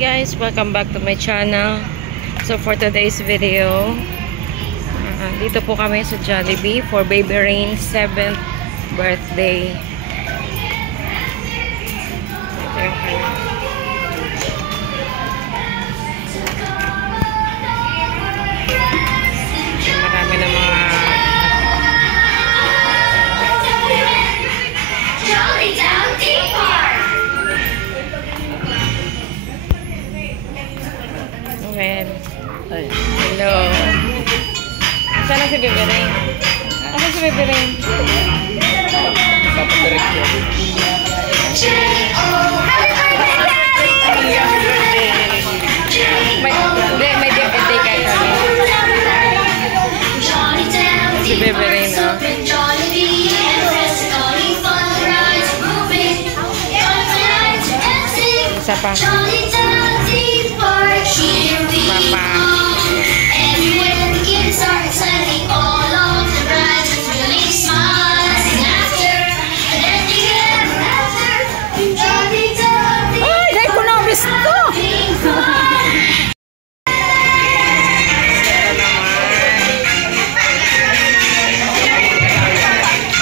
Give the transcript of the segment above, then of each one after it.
guys, welcome back to my channel. So for today's video, dito po kami sa Jollibee for Baby Rain's 7th birthday. Ito yung kanya. Marami na mga hello. Sana si Baby Rain? Asan si Baby Rain? Papadirect ko. May birthday kayo kami. Si Baby Rain, oh. Isa pa. Papa.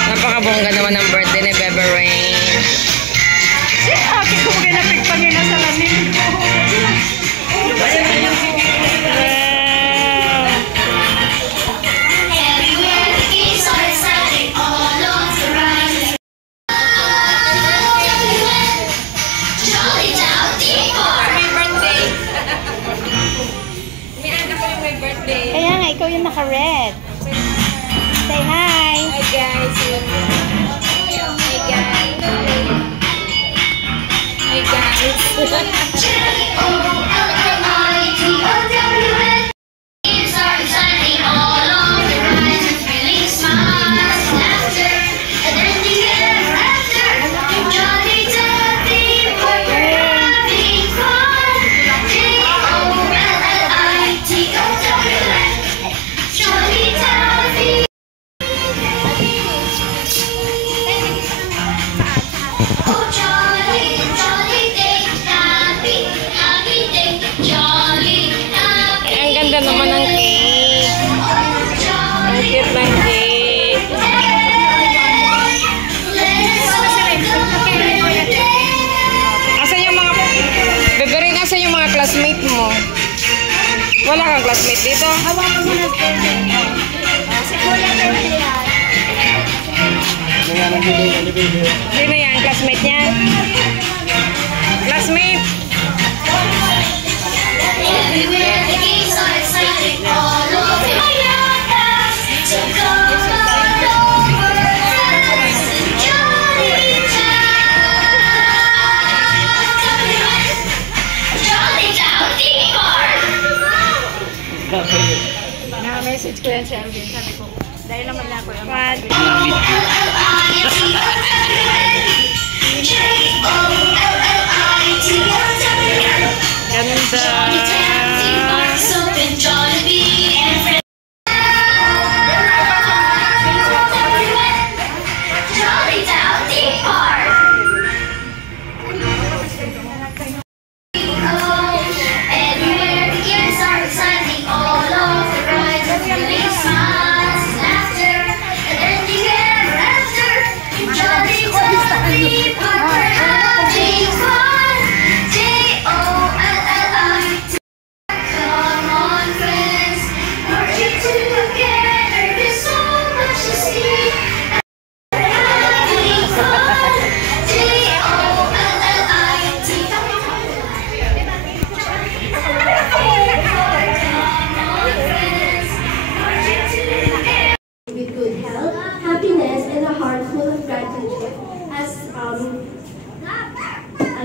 Napakabongga naman ng birthday ni Baby Rain. Ako kung ginapig pa niya sa lamin ko. Kaya nga, ikaw yung naka-red. Say hi! Hi guys! Hi guys! Hi guys! Naman ang cake. Ang cute ng cake. Asan yung mga Baby Rain, asan yung mga classmate mo? Wala kang classmate dito? Hawakan mo na si Kuya Baby yan. Sino yan? Classmate niya? Classmate! Na-message ko yan si Alvin. Sabi ko, dahil naman na ako yung ganda!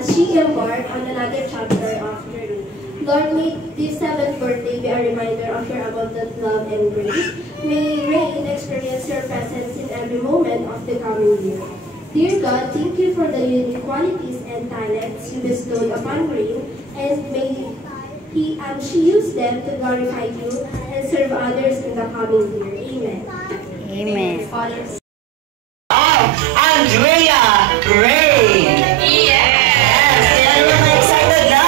She embarked on another chapter of journey. Lord, may this 7th birthday be a reminder of your abundant love and grace. May Rain experience your presence in every moment of the coming year. Dear God, thank you for the unique qualities and talents you bestowed upon Rain, and may she use them to glorify you and serve others in the coming year. Amen. Amen. Andrea Rain. Yes! Kaya naman excited na.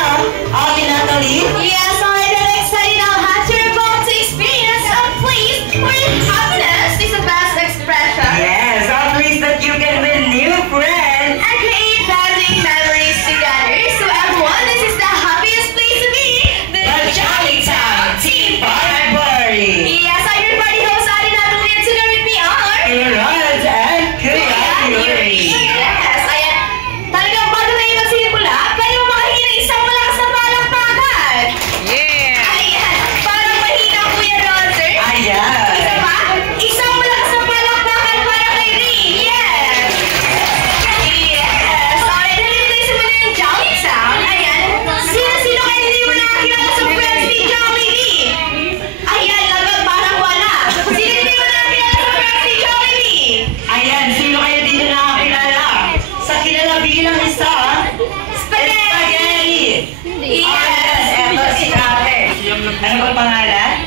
bang pangalan?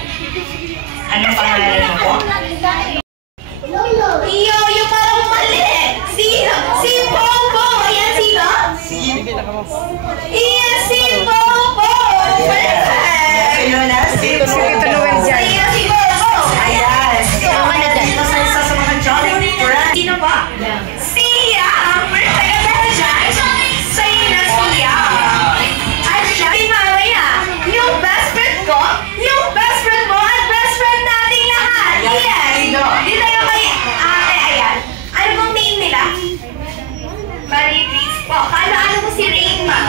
Anong pangalan mo po? Iyo, yung parang mali! Sino? Si Popo! Ayan, sino? Iya, si Popo! Sino na? Si Popo! Iya, si Popo! Ayan! Dito sa isa sa mga Jolly Friends. Sino ba? Siya! Perfect na dyan! Sa'yo na siya! At siya, si Mamaya, yung best friend ko, yung best friend mo, at best friend nating lahat! Yes! Dito yung kay ate, ayan. Ano bang name nila? Marie Grace po. Ano mo si Rain, ma'am?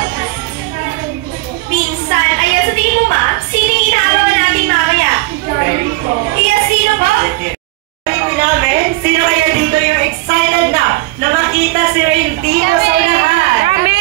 Minsan. Ayan, sa tingin mo, ma'am, sino yung inaabangan natin mamaya? Iya, sino ba? Namin, sino kaya dito yung excited na makita si Rain dito sa lahat? Kami!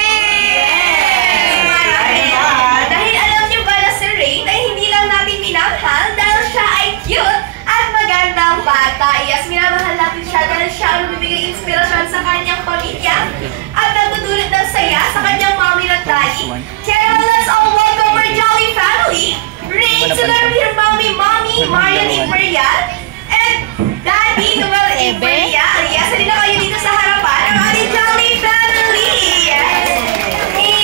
Dahil alam niyo ba na si Rain ay hindi lang natin minamahal dahil siya ay cute at magandang bata. Yes, minamahal natin siya dahil siya ang bibigay inspirasyon sa kanyang pamilya at nagdudulot ng saya sa kanyang mommy at daddy. Kaya let's all welcome our jolly family. Rain to learn her mommy, Marian Imperial, and Daddy Noel Imperial. Yes, halina kayo dito sa harapan ng ating jolly family. Yay!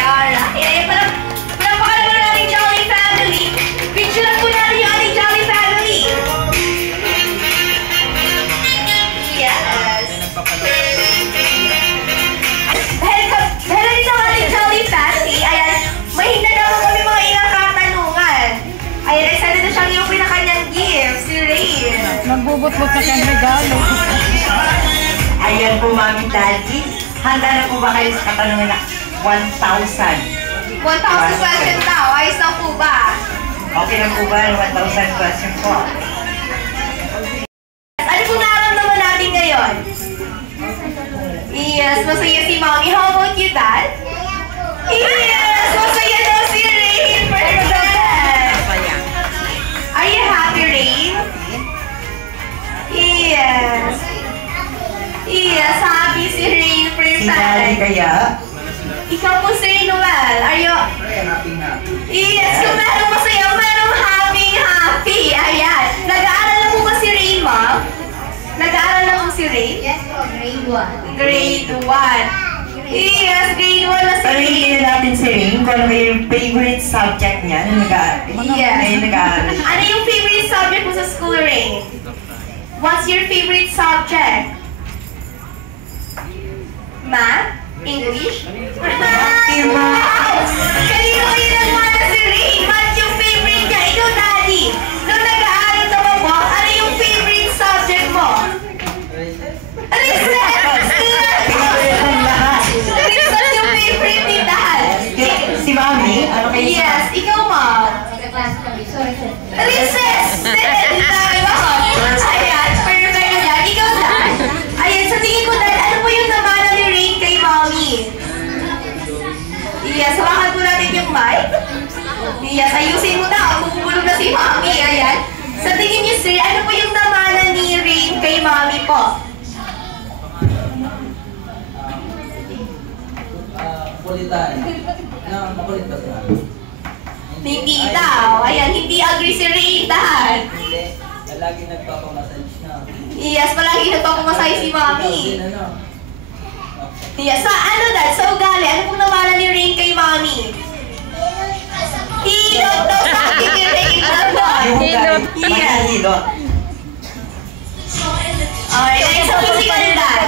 Alright. Palakpakan naman ang ating jolly family. Picturean po natin yung ating jolly family. Yes. Dahil dito ang ating jolly family, ayan, may hinda naman kami mga ilang katanungan. Ayan, excited na siyang yung pinakanyang gift, si Rain. Magbubot-bot na kayong regalo. Ayan po, Mami Daddy. Handa na po ba kayo sa katanungan na 1,000? 1,000 question daw. Ayos na po ba? Okay na po ba ang 1,000 question po? Ano po nararamdaman natin ngayon? Yes, masaya si Mommy. How about you, Dad? Yes, masaya daw si Rain. Perfect. Are you happy, Rain? Yes. Yes, happy si Rain. Si Daddy Perfect. kaya? Ikaw po, Sir Noel. Are you... Yes, kung merong masaya, merong happy. Ayan. Nag-aaral na po ba si Rain, Ma'am? Nag-aaral na po si Rain? Yes po, grade 1. Grade 1. Yes, grade 1 na si Rain. Parihin natin si Rain kung ano yung favorite subject niya na nag-aaral. Ano yung favorite subject mo sa school, Rain? What's your favorite subject? Math? English? Math! Wow! Kanino kayo nagmana si Rain? Math yung favorite niya. Ikaw, Daddy. Nung nag-aaral na ba mo, ano yung favorite subject mo? Recess! Favorite ang lahat. Recess yung favorite ni Dad. Si Mami, ano kayo sa... Yes, ikaw, Mom. Nagka-class kami. So, Recess! Ayan, perfect na dyan. Ikaw, Dad. Ayan, sa tingin ko, Dad, ano po yung namana ni Rain kay Mommy? Yes, hawakan po natin yung mic. Yes, ayusin mo na. Bubulong na si Mommy. Ayan. Sa tingin niyo, sir, ano po yung namana ni Rain kay Mommy po? Kulitan. Makulit ba sila? Hindi daw. Ayan, hindi agree si Rain, Dad. Hindi. Lagi nagpapamassage na. Yes, palagi nagpapamasay si Mommy. Ano? Yes, sa ano, Dad? Sa ugali, ano pong namana ni Rain kay Mommy? Hilot daw sa akin ni Rain. Hilot. Yes. Hilot. Alright, ay sa physical, Dad.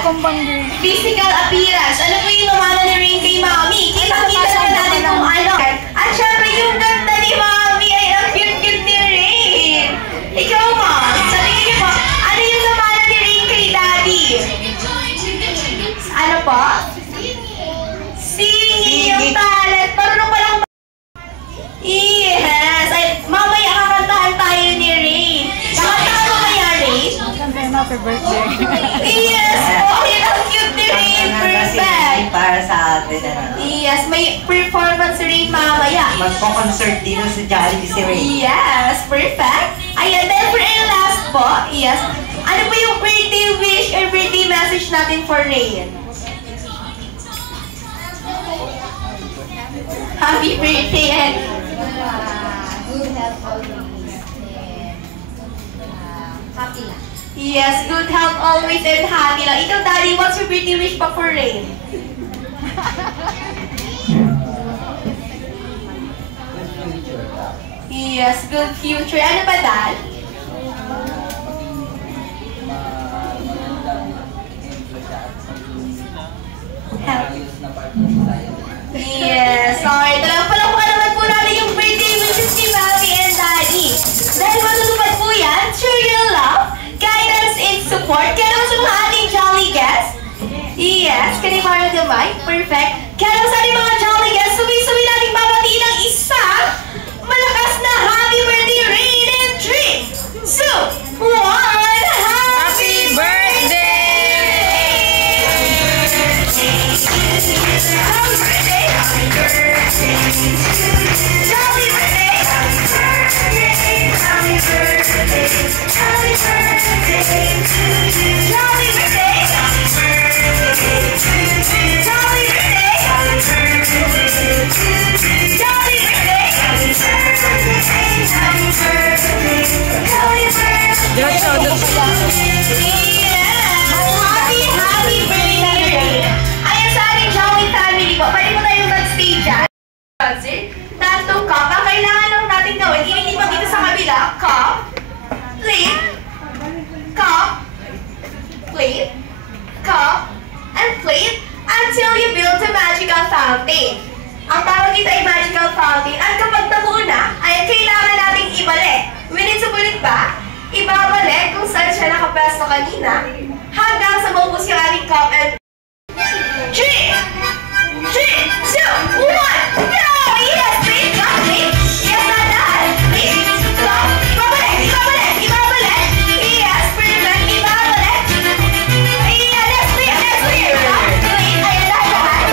Physical appearance. Ano po yung namana ni Rain kay Mommy? Kita-kita naman natin kung ano. At syempre, yung ganda ni Mommy ay ang cute-cute ni Rain. Ikaw, Mom, sa tingin niyo po, ano yung namana ni Rain kay Daddy? Ano po? Singing yung talent. Marunong palang yes! Ay, mamaya kakantahan tayo ni Rain. Kakantahan mo kaya, Rain? happy birthday. Yes po! Yan ang cute ni Rain. Perfect! Para sa atin. Yes, may performance si Rain mamaya. Magpo-concert dito sa Jollibee si Rain. Yes, perfect. Ayan, then for our last po, yes. Ano po yung birthday wish or birthday message natin for Rain? Happy birthday and health always. And happy lang. Yes, good health always and happy lang. Ikaw, Daddy, what's your birthday wish pa for Rain? Yes, good future. Ano ba, Dad? Yes, sorry. Palapakan naman po natin yung birthday wishes ni Mommy and Daddy. Dahil matutupad po yan through your love, guidance, and support. Kaya naman sa mga ating jolly guests. Yes, kanimara naman. Perfect. Kaya naman sa ating mga jolly guests, suwi-suwi natin babatiin ang isang malakas na happy birthday, Rain, and 3, 2, 1, happy birthday! Happy birthday! Happy birthday! Jolly birthday! Happy birthday! Happy birthday! Happy birthday to you! Jolly birthday! Happy birthday to you! Jolly birthday! Happy birthday to you! Jolly birthday! Happy birthday! Happy birthday! Jolly birthday! Happy birthday! Ayan sa ating Jolly family po. Pwede mo tayong mag-stage dyan. Tatlong cup. Ang kailangan lang natin gawin, inilipan dito sa kabila. Cup, plate, cup, plate, cup, and plate until you build the magical fountain. Ang tawag dito ay magical fountain. At kapag nabuo na, ay kailangan nating ibalik. We need to put it back. Ibabalik kung saan siya nakapesto kanina hanggang sa maubos yung ating cup and 3, 2, 1, go! Yes, please, go, please. Yes, not please, go. Ibabalik, ibabalik, ibabalik. Yes, perfect, ibabalik. Yes, please, go. Please, ayan, dahan-dahan.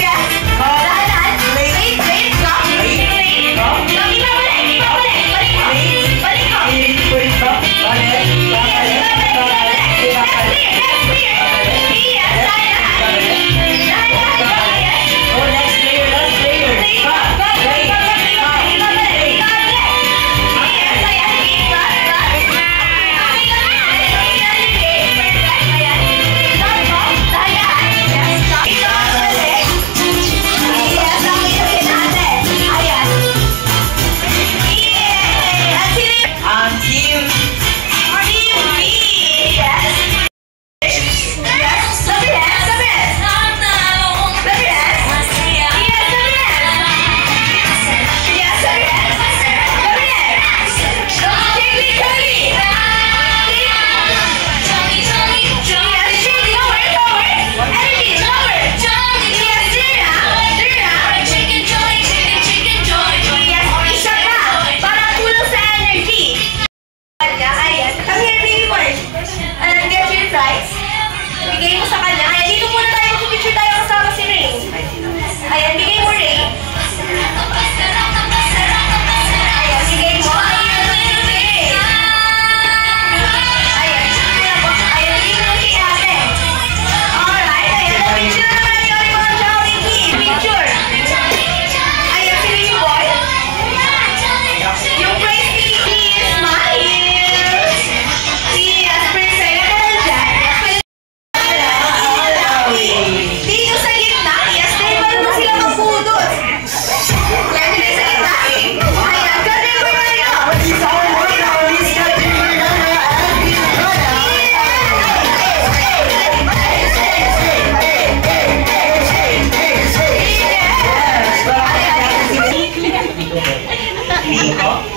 Yes, dahan-dahan. Please, please, go. Please, go. Ibabalik, ibabalik. Balik ko. Balik ko. Yes, ibabalik, ibabalik. Yes, clear, yes, clear. Yes, dahan-dahan.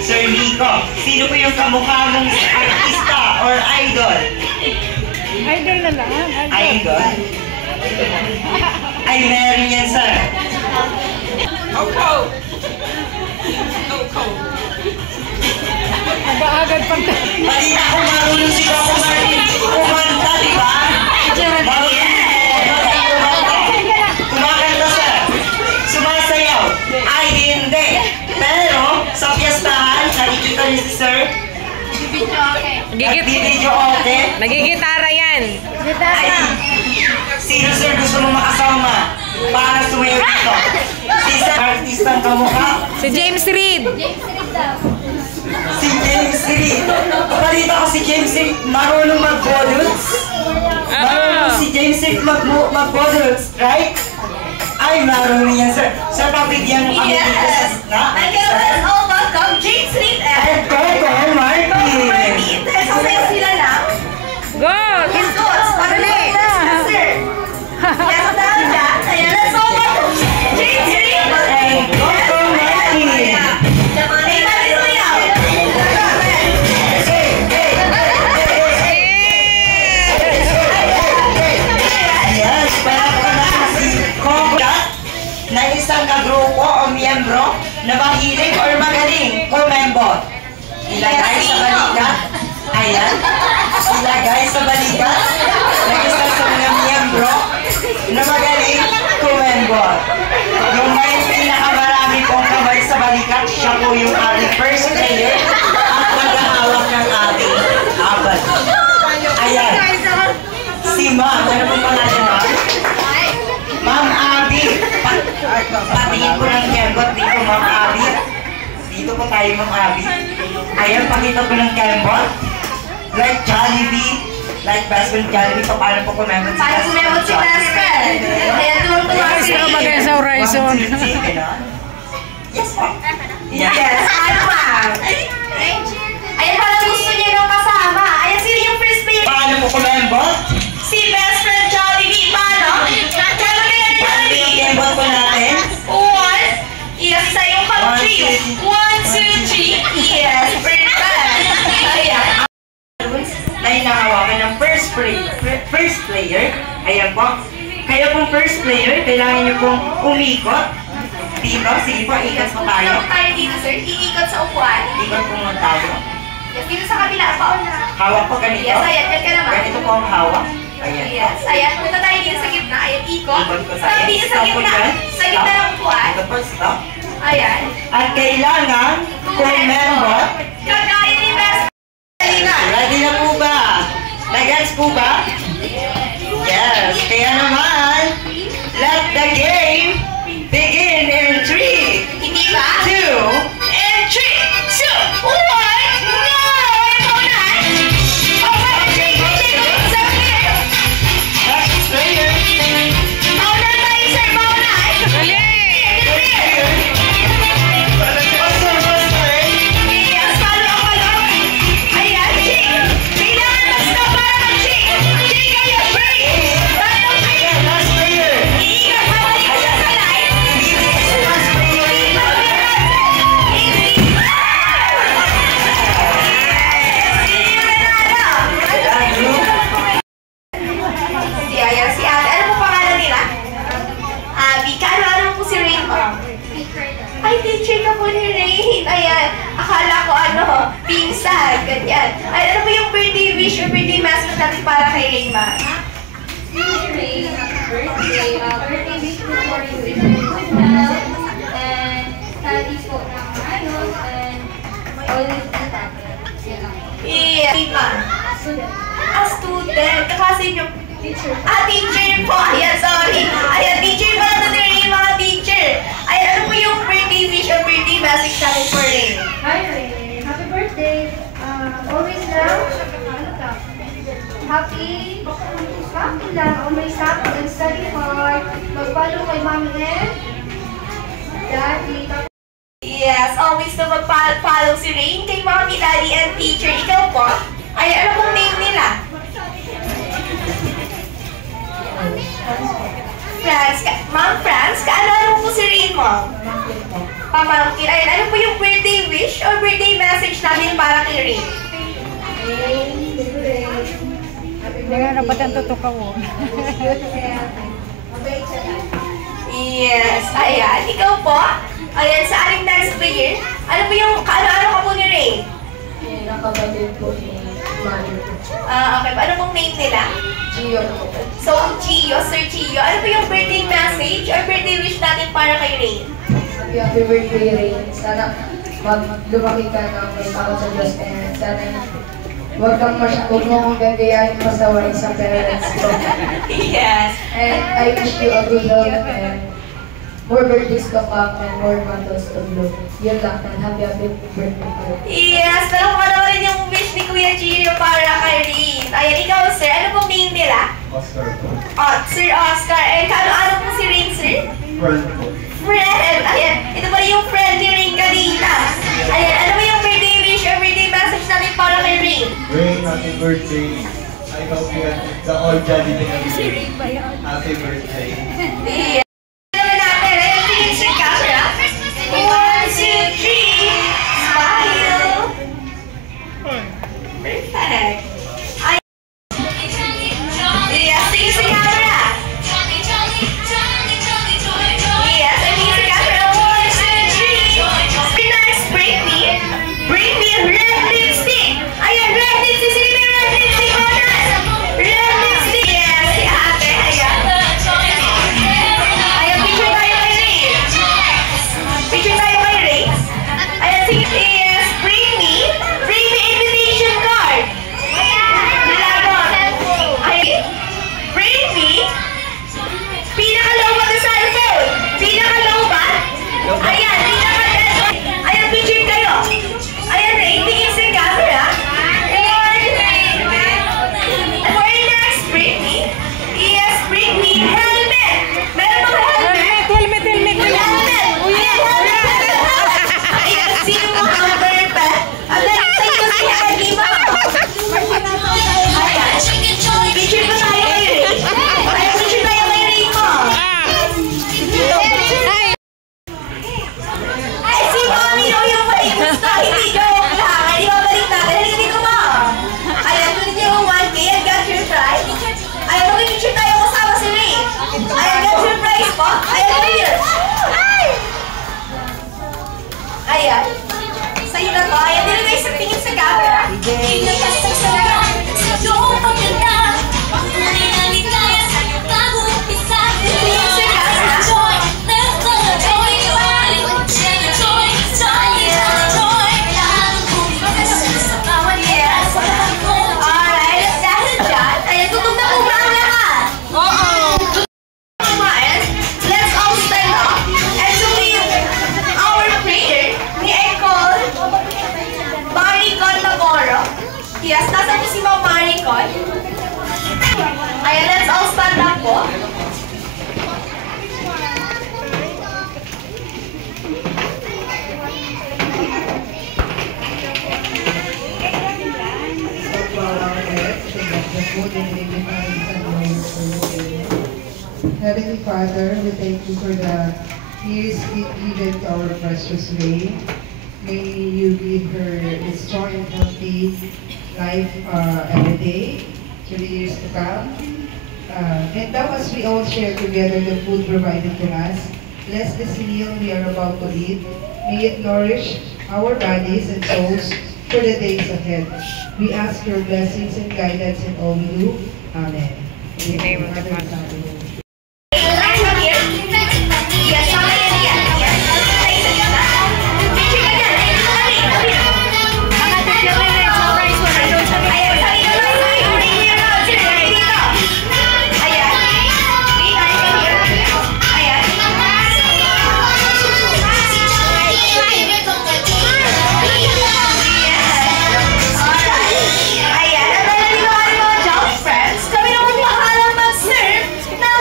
Sir Nico, sino po yung kamukha mong artista or idol? Idol na lang. Idol? Ay, meron yan, sir. Aba, agad pang Pati na kung marunong si Coco Martin kumanta, di ba? Kumakanta, sir. Sumasayaw. Ay, hindi. Pero, sa fiestahan, nakikita niyo si sir? Nagbibidyo okay. Nagigitara yan. Ay, sino sir gusto mo makasama para sumayaw dito? Si sir, artistang kamukha? Si James Reid. James Reid daw. Reed. Balita ko si James Reed marunong mag-boduts. Marunong si James Reed mag-boduts, right? Ay, marunong yan, sir. Sir, pabigyan mo kami dito sa And let's all welcome James Reed and Coco Martin. Sasayaw sila lang. Go! Para lang. Sir. Yes, talaga. Ayan, let's all welcome James Reed and Coco Martin. Hey, Marisuyaw. Yes, para ko na si Coco na isang kagrupo o miyembro na mahilig or magaling kumembo. Ilagay sa balikat. Ayan. Ilagay sa balikat ng isa sa mga miyembro na magaling kumembo. Yung may pinakamarami pong kamay sa balikat, siya po yung ating first player at naghahawak ng ating abad. Ayan. Si Ma'am. Ano pong pangalan, Ma'am? Ma'am Abby. Patingin ko ng kembot dito, Ma'am Abby. Dito po tayo, Ma'am Abby. Ayan, pakita ko ng kembot. Like Jollibee. Like best friend Jollibee. So, paano po kumemot si Paano kumemot si best friend? Ayan, tuwang-tuwa si Reed. Sa horizon. Yes, po. Yes, ano ma'am? Ayan, parang gusto niya nung kasama. Ayan, sino yung first player? Paano po kumembot? Si best friend Jollibee. Paano? Kaya kaya ni Paano yung Jollibee? kembot po natin? One. Yes, isa yung country. 1, 2, 3. Yes, perfect. Ayan. Na hinahawakan ng first player. Ayan po. Kayo pong first player, kailangan nyo pong umikot. Dito, sige po, ikas po tayo. Ano tayo dito, sir? Iikot sa upuan. Ikot po muna tayo. Yes, dito sa kabila. Paon na. Hawak po ganito. Yes, ayan. Yan ka naman. Ganito po ang hawak. Ayan. Yes, ayan. Punta tayo dito sa gitna. Ayan, ikot. Ikot ko sa Stop dito sa stop po gitna. dyan. Sa gitna ng upuan. Ito po, stop. Ayan. At kailangan kumembot. Kagaya ni best friend. Ready na po ba? Nag-gets po ba? Yes. Kaya naman, let the game begin in 3, Hindi ba? 2, And 3, 2, 1, go! Paunahan. Okay, Jake, sa clear. next player. Paunahan tayo, sir. Paunahan. Clear. Yes, follow. Ayan, Jake. Kailangan mag-stop para mag-shake. Jake, are you free? Follow, Jake. Last player. Iingat, babalik ka sa line. Last player. Si ate. Ano po pangalan nila? Abby. Kaano po si Rain? Ay, teacher ka po ni Rain. Ayan. Akala ko pinsan. Ganyan. Ay, ano po yung birthday wish or birthday message natin para kay Rain, ma? Birthday wish po for you is health and study po ng maayos and always be happy. Yan lang. Yeah. Rain, ma. A student. Kaklase niyo. Teacher. Teacher po. Ayan, sorry. Ayan, teacher pala to ni Rain, mga teacher. Ayan, ano po yung birthday wish or birthday message natin for Rain? Hi, Ray. Happy birthday. Always lang. Happy lang. Always happy and study hard. Mag-follow kay Mami and Daddy. Yes, always na mag-follow si Rain kay Mommy, Daddy, and Teacher. Ikaw po? Ay, ano pong name nila? Ma'am Franz, kaano po si Rain mo? Pamangkin. Ayun, ano po yung birthday wish or birthday message namin para kay Rain? Yes, ayan. Ikaw po? Ayan, sa ating next player. Ano po yung, kaano-ano ka po ni Rain? Nakabalik po ni Mami. Okay. Ano pong name nila? Gio po. So, Gio, Sir Gio, ano po yung birthday message or birthday wish natin para kay Rain? Happy birthday, Ray. Sana lumaki ka ng may takot sa Diyos and sana huwag mo kong gagayahin masawain sa parents ko. Yes. And I wish you a good health and more birthdays to come and more candles to blow. Yun lang, and happy birthday. Yes, pero kung ano rin cheer para kay Rain. Ayan, ikaw, sir. Ano pong name nila? Oscar po. Oh, Sir Oscar. Eh, ano po si Rain, sir? Friend po. Friend! Ayan, ito pala yung friend ni Rain kanina. Ayan, ano ba yung birthday wish or birthday message natin para kay Rain? Rain, happy birthday. I hope you have the all jolly thing of the day. Happy birthday. Ayan. Naman natin. Ayan, tingin sa camera. 1, 2, 3. Smile. Perfect. Ayan. Yes, tingin sa camera. Yes, I tingin sa camera. 1, 2, 3. Next, bring me. Bring me red lipstick. Ayan, red lipstick. Sige na red lipstick ko na. Red lipstick. Yes, si ate. Ayan. Ayan, picture tayo kay Ray. Picture tayo kay Ray. Ayan, sige. Yes, bring me invitation card. Nilagon. Ayan. Bring me pinaka-low ba na cellphone? Pinaka-low ba? Ayan, pinaka-low. Ayan, picture kayo. Ayan, Ray, tingin sa camera. For next, bring me. Yes, bring me helmet. Meron bang helmet? Helmet! Helmet! Ayan, helmet! Ayan, sino mo ang perfect? Ayan, sa'yo si Halima. Ayan, picture pa tayo kay Ray. Ayan, picture tayo kay Ray mo. Ay, si Mommy daw yung may gusto. Hindi joke lang. Ay, babalik natin. Halika dito mo. Ayan, tuloy niyo yung 1K. I got your prize. Ayan, mag-picture tayo kasama si Ray. Ayan, got your prize po. Ayan, here. Ayan. Sa'yo na to. Ayan, dito guys, tingin sa camera. Tingin sa camera. Alright, dahil dyan, ayan, tutok na po ba ang lahat? Let's all stand up and to lead our prayer. May I call Maricon Lamoro. Yes, nasa po si Ma'am Maricon. Ayan, let's all stand up po. Heavenly Father, we thank you for the years given to our precious Ray. May you give her a strong and healthy life every day to the years to come. And now as we all share together the food provided to us, bless this meal we are about to eat. May it nourish our bodies and souls for the days ahead. We ask your blessings and guidance in all we do. Amen. In the name of the Father, Son, and Holy Spirit. Yes, sama yan yan. Yes. Ay, sa ganda. Picture ka dyan. Ayun, ito kami. Ayan, sa iyo lang. Bring me around. Sir, bring me dito. Ayan. Bring me here. Ayan. Ayan. At dahil dito kami mga junk friends, kami naman bahalang mag-serve ng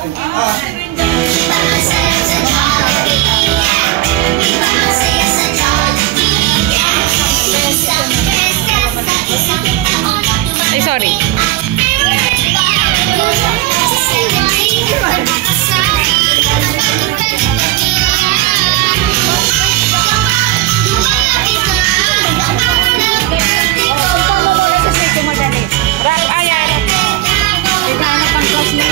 Ay, sorry. Rap, ayan. Hinahanap ang classmate.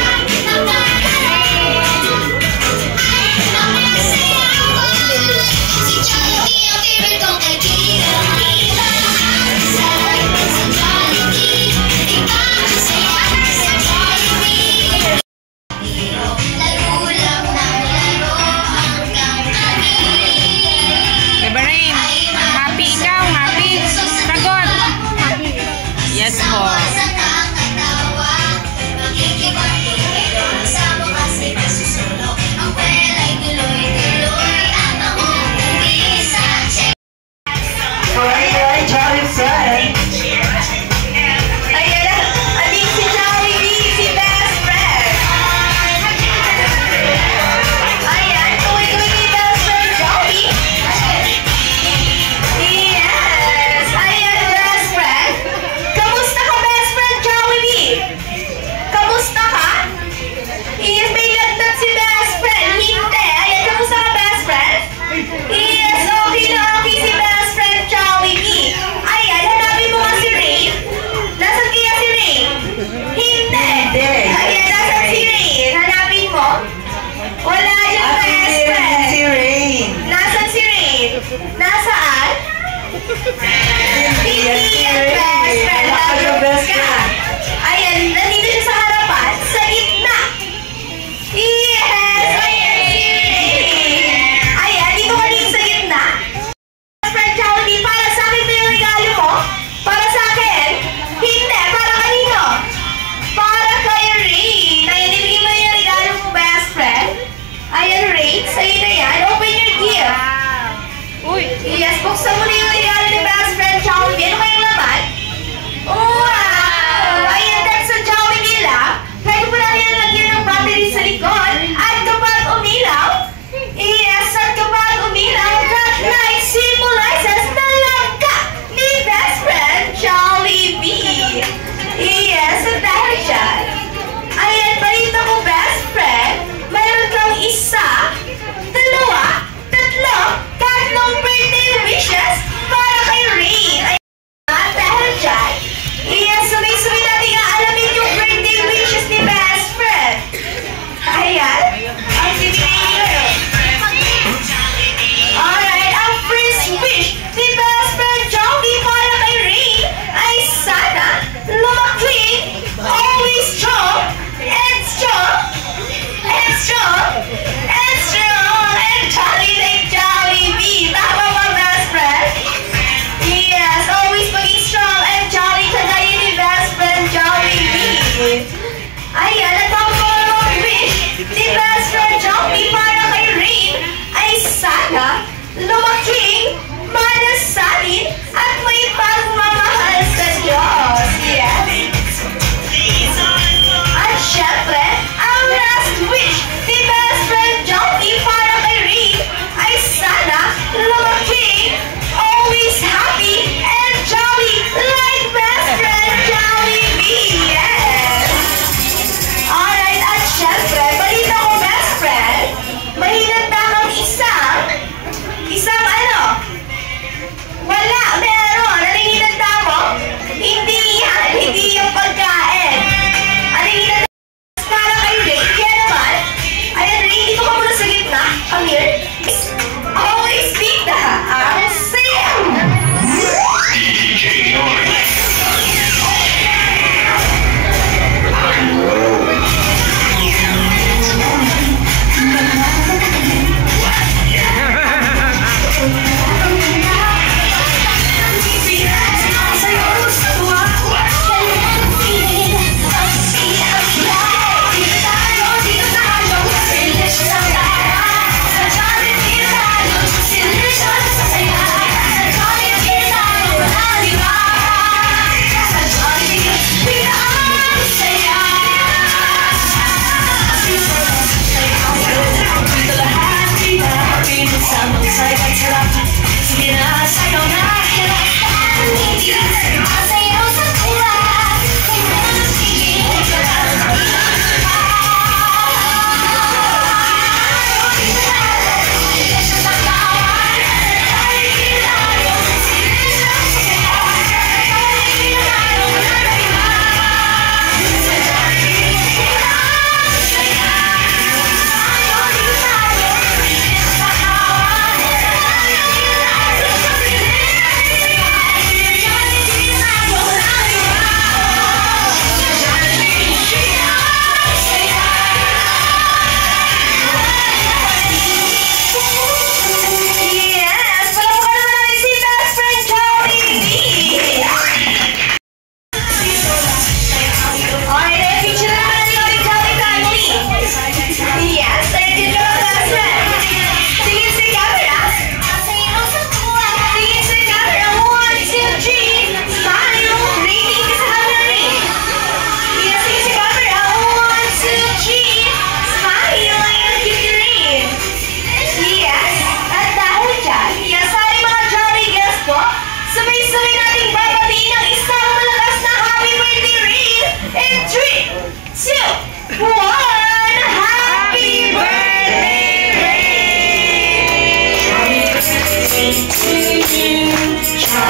Beberain, happy ikaw, happy. Sagot. Yes po. Ay, Charlie Friend. Ayan na, andito si Jollibee, si best friend. Ayan, tuwi-tuwi ni best friend Jollibee. Yes, ayan best friend. Kamusta ka best friend Jollibee? Kamusta ka? Yes, may lagdag si best friend. Hindi. Ayan, kamusta ka best friend? Yes, okay na okay si best friend Jollibee. Ayan, hanapin mo nga si Rain. Nasaan kaya si Rain? Hindi. Ayan, nasaan si Rain? Hanapin mo. Wala yung best friend. Si Rain. Nasaan si Rain? Nasaan? Hindi yan best friend. Wala yung best friend. Ayan, nandito siya sa harapan, sa gitna. Yes! Ayan si Rain. Ayan, dito ka rin sa gitna. Best friend Jollibee, para sa akin ba yung regalo mo? Para sa akin? Hindi, para kanino? Para kay Rain. Ayan, ibigay mo yung regalo mo, best friend. Ayan, Rain, sa'yo na yan. Open your gift. Uy. Yes, buksan mo na yung regalo ni best friend Jollibee. Ano kayang laman? Wow! Ayan, that's a Jollibee lang. Pwede mo lang yan lagyan ng battery sa likod. At kapag umilaw, yes, at kapag umilaw, that light symbolizes the langka ni best friend Jollibee. Yes, at dahil dyan, ayan, balita ko best friend, mayroon kang isa, dalawa, tatlong birthday wishes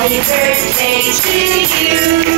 Happy birthday to you.